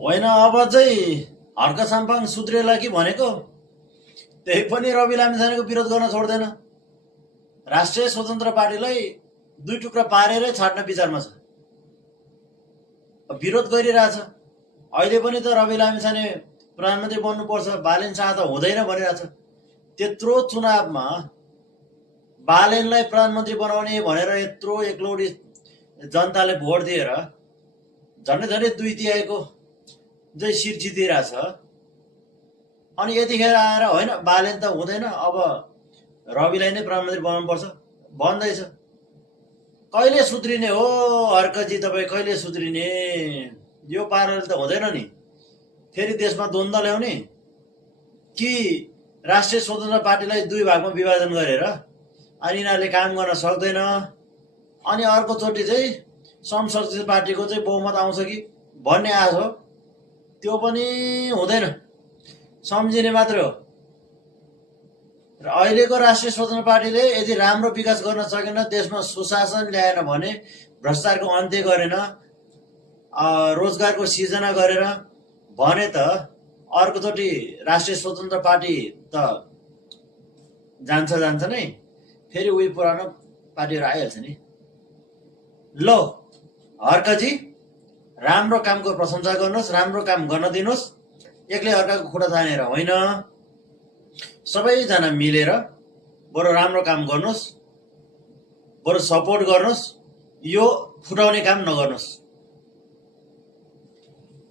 होइन अब चाहिँ हर्क साम्पाङ सुध्रेला कि भनेको त्यही पनि रवि लामिछानेको विरोध गर्न छोड्दैन। राष्ट्रिय स्वतन्त्र पार्टीलाई दुई टुक्रा पारेरै छाड्न विचारमा छ, विरोध गरिरहेछ। अहिले पनि त रवि लामिछाने प्रधानमन्त्री बन्नुपर्छ, बालेन शाह त हुँदैन भनिरहेछ। त्यत्रो चुनावमा बालेनलाई प्रधानमन्त्री बनाउने भनेर यत्रो एकलौटी जनताले भोट दिएर झन्डै झन्डै 2/3 चाहिँ सिट जितिरहेछ। अनि यतिखेर आएर होइन बालेन त हुँदैन, अब रविलाई नै प्रधानमन्त्री बनाउनुपर्छ भन्दैछ। कहिले सुध्रिने हो हर्कजी तपाईँ, कहिले सुध्रिने? यो पाराले त हुँदैन नि। फेरि देशमा द्वन्द्व ल्याउने कि राष्ट्रिय स्वतन्त्र पार्टीलाई दुई भागमा विभाजन गरेर अनि यिनीहरूले काम गर्न सक्दैन, अनि अर्कोचोटि चाहिँ संशोधित पार्टीको चाहिँ बहुमत आउँछ कि भन्ने आश हो। त्यो पनि हुँदैन, सम्झिने मात्र हो। र अहिलेको राष्ट्रिय स्वतन्त्र पार्टीले यदि राम्रो विकास गर्न सकेन, देशमा सुशासन ल्याएन भने, भ्रष्टाचारको अन्त्य गरेन, रोजगारको सिर्जना गरेर भने त अर्कोचोटि राष्ट्रिय स्वतन्त्र पार्टी त जान्छ नै, फेरि उही पुरानो पार्टीहरू आइहाल्छ नि। लो हर्कजी, राम्रो कामको प्रशंसा गर्नुहोस्, राम्रो काम गर्न दिनुहोस्, एक्लै अर्काको खुट्टा तानेर होइन। सबैजना मिलेर बरु राम्रो काम गर्नुहोस्, बरु सपोर्ट गर्नुहोस्, यो फुटाउने काम नगर्नुहोस्।